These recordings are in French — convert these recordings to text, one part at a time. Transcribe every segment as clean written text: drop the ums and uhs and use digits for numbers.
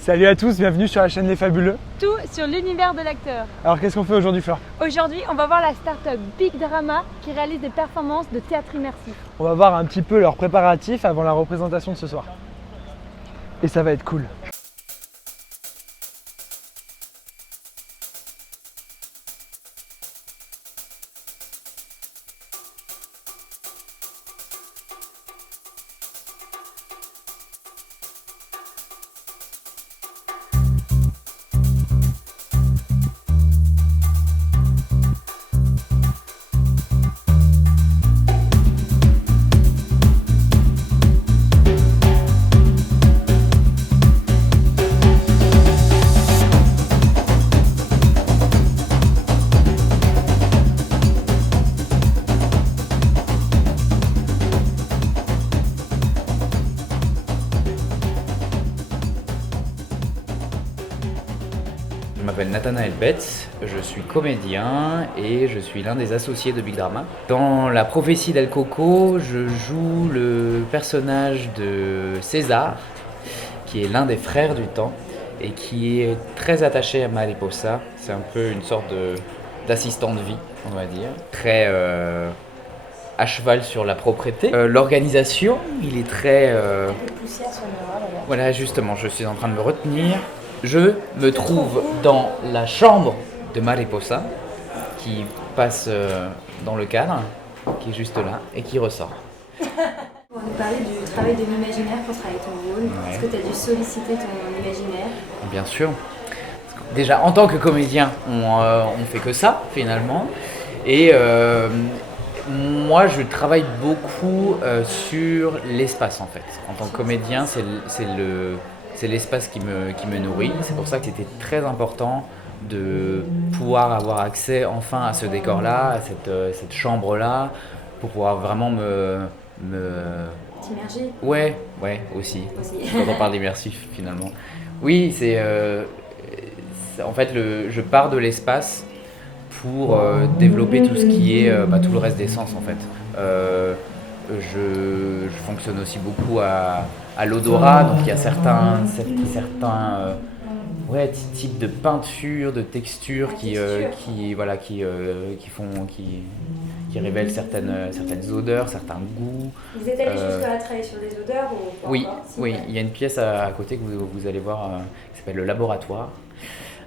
Salut à tous, bienvenue sur la chaîne Les Fabuleux. Tout sur l'univers de l'acteur. Alors qu'est-ce qu'on fait aujourd'hui, Fleur? Aujourd'hui, on va voir la start-up Big Drama qui réalise des performances de théâtre immersif. On va voir un petit peu leurs préparatifs avant la représentation de ce soir. Et ça va être cool. Je m'appelle Nathanaël Betts, je suis comédien et je suis l'un des associés de Big Drama. Dans La prophétie d'El Coco, je joue le personnage de César, qui est l'un des frères du temps et qui est très attaché à Mariposa. C'est un peu une sorte d'assistant de vie, on va dire. Très à cheval sur la propreté. L'organisation, il est très... Voilà, justement, je suis en train de me retenir. Je me trouve dans la chambre de Mariposa, qui passe dans le cadre, qui est juste là, et qui ressort. On va nous parler du travail de l'imaginaire pour travailler ton rôle. Ouais. Est-ce que tu as dû solliciter ton imaginaire? Bien sûr. Déjà, en tant que comédien, on fait que ça, finalement. Et moi, je travaille beaucoup sur l'espace, en fait. En tant que comédien, c'est l'espace qui me nourrit. C'est pour ça que c'était très important de pouvoir avoir accès enfin à ce décor-là, à cette chambre-là, pour pouvoir vraiment T'immerger? Ouais, aussi. Quand on parle d'immersif, finalement. Oui, en fait, je pars de l'espace pour développer tout ce qui est tout le reste des sens, en fait. Je fonctionne aussi beaucoup à l'odorat, donc il y a certains types de peinture, de textures qui révèlent certaines odeurs, certains goûts. Vous êtes allé jusqu'à travailler sur des odeurs ou pas? Oui, Si, oui, ouais. il y a une pièce à côté que vous allez voir qui s'appelle le laboratoire,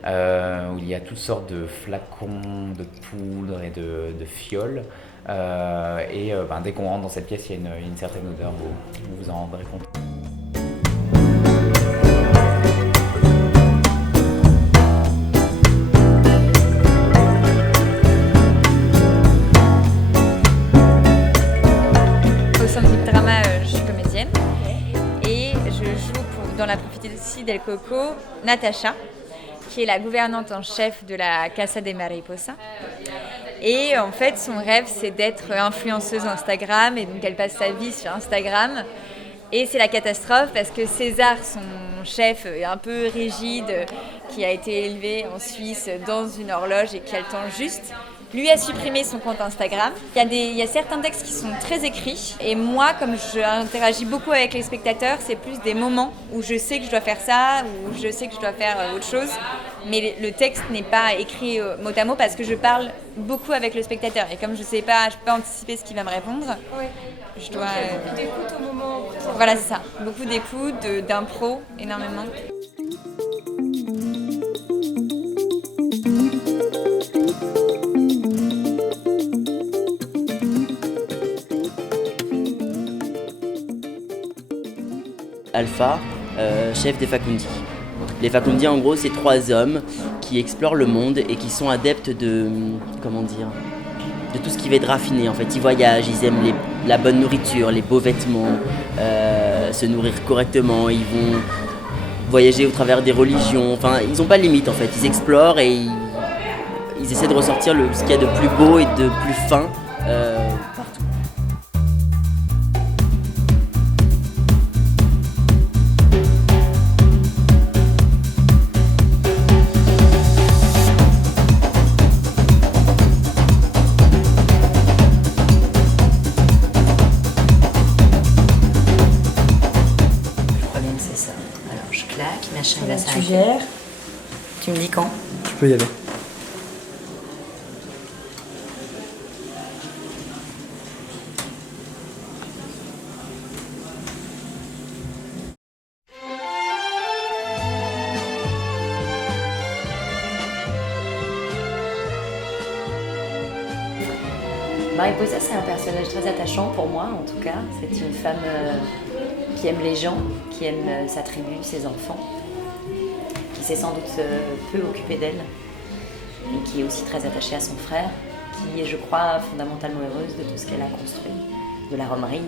où il y a toutes sortes de flacons, de poudre et de fioles. Dès qu'on rentre dans cette pièce, il y a une certaine odeur, vous vous en rendrez compte. Au sein de Big Drama, je suis comédienne et je joue dans La prophétie d'El Coco, Natacha, qui est la gouvernante en chef de la Casa de Mariposa. Et en fait, son rêve, c'est d'être influenceuse Instagram, et donc elle passe sa vie sur Instagram. Et c'est la catastrophe parce que César, son chef, est un peu rigide, qui a été élevé en Suisse dans une horloge et qui a le temps juste, lui a supprimé son compte Instagram. Il y a certains textes qui sont très écrits. Et moi, comme j'interagis beaucoup avec les spectateurs, c'est plus des moments où je sais que je dois faire ça, ou je sais que je dois faire autre chose. Mais le texte n'est pas écrit mot à mot parce que je parle beaucoup avec le spectateur. Et comme je ne peux pas anticiper ce qu'il va me répondre, Ouais. je dois... Beaucoup d'écoute au moment où... Voilà, c'est ça. Beaucoup d'écoute, d'impro, énormément. Alpha, chef des Facundi. Les Facundi, en gros, c'est 3 hommes qui explorent le monde et qui sont adeptes de tout ce qui va être raffiné. En fait, ils voyagent, ils aiment la bonne nourriture, les beaux vêtements, se nourrir correctement. Ils vont voyager au travers des religions. Enfin, ils n'ont pas de limite, en fait. Ils explorent et ils essaient de ressortir ce qu'il y a de plus beau et de plus fin partout. machin il va s'arrêter. Tu gères. Tu me dis quand? Tu peux y aller. Mariposa, c'est un personnage très attachant pour moi, en tout cas. C'est une femme qui aime les gens, qui aime sa tribu, ses enfants, qui s'est sans doute peu occupée d'elle, et qui est aussi très attachée à son frère, qui est, je crois, fondamentalement heureuse de tout ce qu'elle a construit, de la romerie,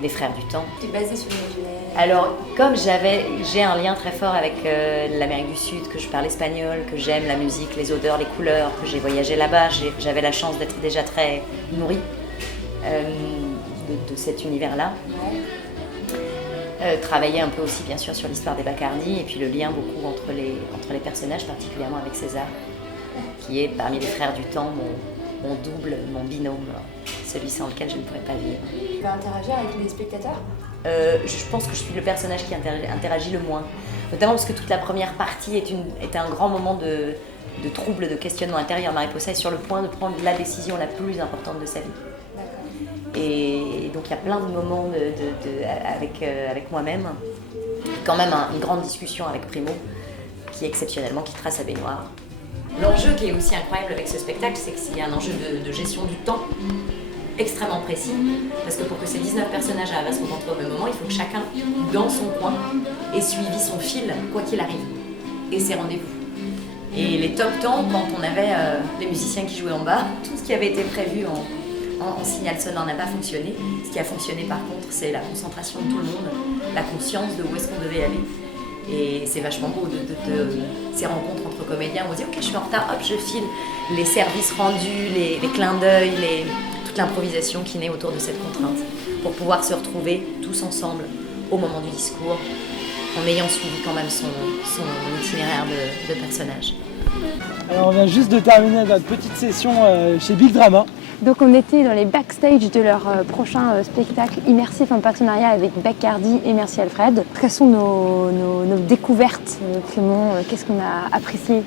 des Frères du Temps. Tu es basée sur l'imaginaire. Alors, comme j'ai un lien très fort avec l'Amérique du Sud, que je parle espagnol, que j'aime la musique, les odeurs, les couleurs, que j'ai voyagé là-bas, j'avais la chance d'être déjà très nourrie de cet univers-là. Travailler un peu aussi, bien sûr, sur l'histoire des Bacardi et puis le lien beaucoup entre les personnages, particulièrement avec César, qui est parmi les Frères du Temps mon double, mon binôme, celui sans lequel je ne pourrais pas vivre. Tu vas interagir avec les spectateurs? Je pense que je suis le personnage qui interagit le moins. Notamment parce que toute la première partie est un grand moment de trouble, de questionnement intérieur. Mariposa est sur le point de prendre la décision la plus importante de sa vie. Et donc il y a plein de moments avec moi-même. Quand même une grande discussion avec Primo, qui exceptionnellement qui trace à baignoire. L'enjeu qui est aussi incroyable avec ce spectacle, c'est qu'il y a un enjeu de gestion du temps extrêmement précis, parce que pour que ces 19 personnages arrivent à se rencontrer au même moment, il faut que chacun, dans son coin, ait suivi son fil, quoi qu'il arrive, et ses rendez-vous. Et les top temps, quand on avait les musiciens qui jouaient en bas, tout ce qui avait été prévu en signal sonore n'a pas fonctionné. Ce qui a fonctionné par contre, c'est la concentration de tout le monde, la conscience de où est-ce qu'on devait aller. Et c'est vachement beau de ces rencontres entre comédiens où on dit ok, je suis en retard, hop, je file. Les services rendus, les clins d'œil, toute l'improvisation qui naît autour de cette contrainte pour pouvoir se retrouver tous ensemble au moment du discours en ayant suivi quand même son itinéraire de personnage. Alors on vient juste de terminer notre petite session chez Big Drama. Donc on était dans les backstage de leur prochain spectacle immersif en partenariat avec Bacardi et Merci Alfred. Quelles sont nos découvertes, Clément? Qu'est-ce qu'on a apprécié?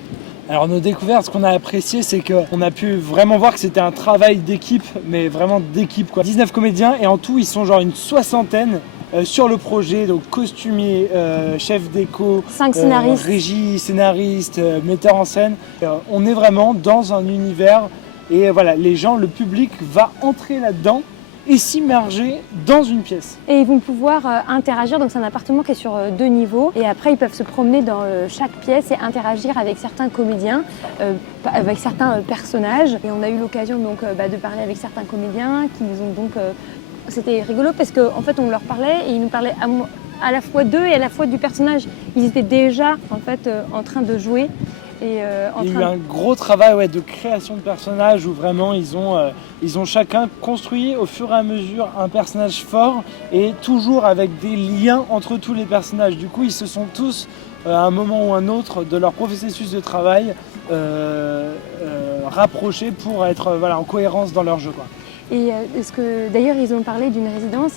Alors nos découvertes, ce qu'on a apprécié, c'est qu'on a pu vraiment voir que c'était un travail d'équipe, mais vraiment d'équipe quoi. 19 comédiens et en tout ils sont genre une soixantaine sur le projet, donc costumier, chef déco, 5 scénaristes, régie, scénariste, metteur en scène. On est vraiment dans un univers et voilà, les gens, le public va entrer là-dedans et s'immerger dans une pièce. Et ils vont pouvoir interagir, donc c'est un appartement qui est sur 2 niveaux et après ils peuvent se promener dans chaque pièce et interagir avec certains comédiens, avec certains personnages. Et on a eu l'occasion donc de parler avec certains comédiens qui nous ont donc... C'était rigolo parce qu'en fait on leur parlait et ils nous parlaient à la fois d'eux et à la fois du personnage. Ils étaient déjà en fait en train de jouer. Et il y a eu un gros travail de création de personnages où vraiment ils ont chacun construit au fur et à mesure un personnage fort et toujours avec des liens entre tous les personnages. Du coup ils se sont tous à un moment ou un autre de leur processus de travail rapprochés pour être en cohérence dans leur jeu quoi. Et d'ailleurs, ils ont parlé d'une résidence.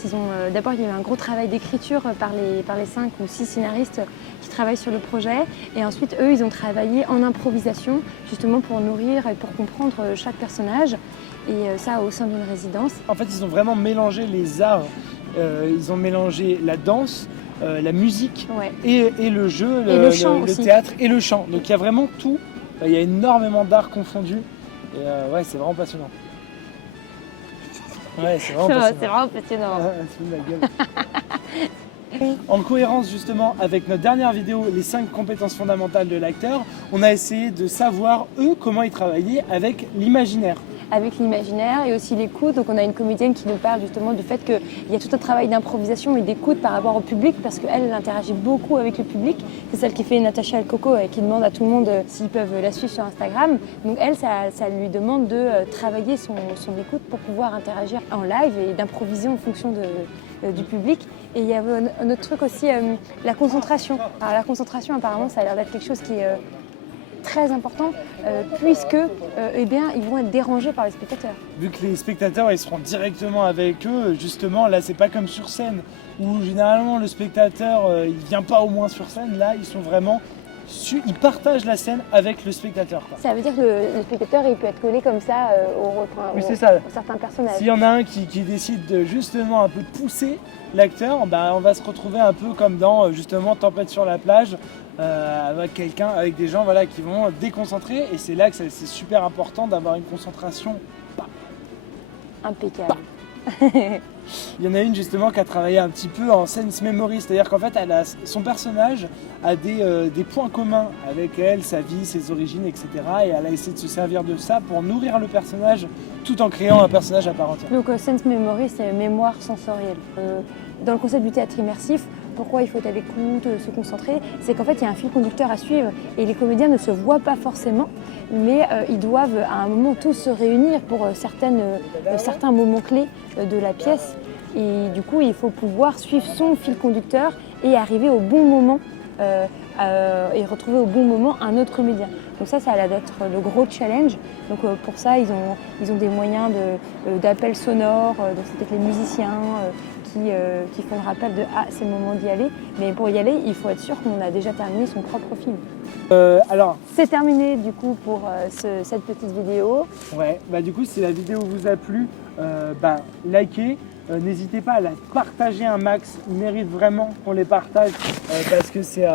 D'abord, il y a eu un gros travail d'écriture par les 5 ou 6 scénaristes qui travaillent sur le projet. Et ensuite, eux, ils ont travaillé en improvisation, justement pour nourrir et pour comprendre chaque personnage. Et ça, au sein d'une résidence. En fait, ils ont vraiment mélangé les arts. Ils ont mélangé la danse, la musique et le jeu, le théâtre et le chant. Donc, il y a vraiment tout. Il y a énormément d'arts confondus. Et c'est vraiment passionnant. Ouais, c'est vraiment passionnant. En cohérence justement avec notre dernière vidéo, les 5 compétences fondamentales de l'acteur, on a essayé de savoir eux comment ils travaillaient avec l'imaginaire. Avec l'imaginaire et aussi l'écoute. Donc on a une comédienne qui nous parle justement du fait qu'il y a tout un travail d'improvisation et d'écoute par rapport au public parce qu'elle elle interagit beaucoup avec le public. C'est celle qui fait Natacha El Coco et qui demande à tout le monde s'ils peuvent la suivre sur Instagram. Donc elle, ça lui demande de travailler son écoute pour pouvoir interagir en live et d'improviser en fonction du public. Et il y avait un autre truc aussi, la concentration. Alors la concentration apparemment ça a l'air d'être quelque chose qui est très important puisque eh bien, ils vont être dérangés par les spectateurs. Vu que les spectateurs ils seront directement avec eux, justement là c'est pas comme sur scène où généralement le spectateur il vient pas au moins sur scène, là ils sont vraiment ils partagent la scène avec le spectateur, quoi. Ça veut dire que le spectateur il peut être collé comme ça Oui, c'est ça. aux certains personnages. S'il y en a un qui décide de justement un peu pousser l'acteur, bah, on va se retrouver un peu comme dans justement Tempête sur la plage avec des gens voilà, qui vont déconcentrer et c'est là que c'est super important d'avoir une concentration. Impeccable. Il y en a une justement qui a travaillé un petit peu en sense memory, c'est-à-dire qu'en fait son personnage a des points communs avec elle, sa vie, ses origines, etc. Et elle a essayé de se servir de ça pour nourrir le personnage tout en créant un personnage à part entière. Donc sense memory, c'est mémoire sensorielle. Dans le concept du théâtre immersif, pourquoi il faut être à l'écoute, se concentrer, c'est qu'en fait il y a un fil conducteur à suivre et les comédiens ne se voient pas forcément, mais ils doivent à un moment tous se réunir pour certains moments clés de la pièce. Et du coup, il faut pouvoir suivre son fil conducteur et arriver au bon moment et retrouver au bon moment un autre comédien. Donc ça a l'air d'être le gros challenge. Donc pour ça, ils ont des moyens d'appels sonores, donc c'est peut-être les musiciens qui font le rappel de « Ah, c'est le moment d'y aller ». Mais pour y aller, il faut être sûr qu'on a déjà terminé son propre film. Alors, c'est terminé du coup pour cette petite vidéo. Ouais, bah du coup, si la vidéo vous a plu, likez. N'hésitez pas à la partager un max, il mérite vraiment qu'on les partage parce que c'est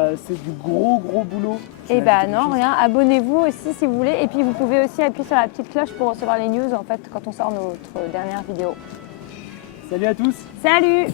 du gros boulot. Et bah non, rien, abonnez-vous aussi si vous voulez et puis vous pouvez aussi appuyer sur la petite cloche pour recevoir les news en fait quand on sort notre dernière vidéo. Salut à tous. Salut!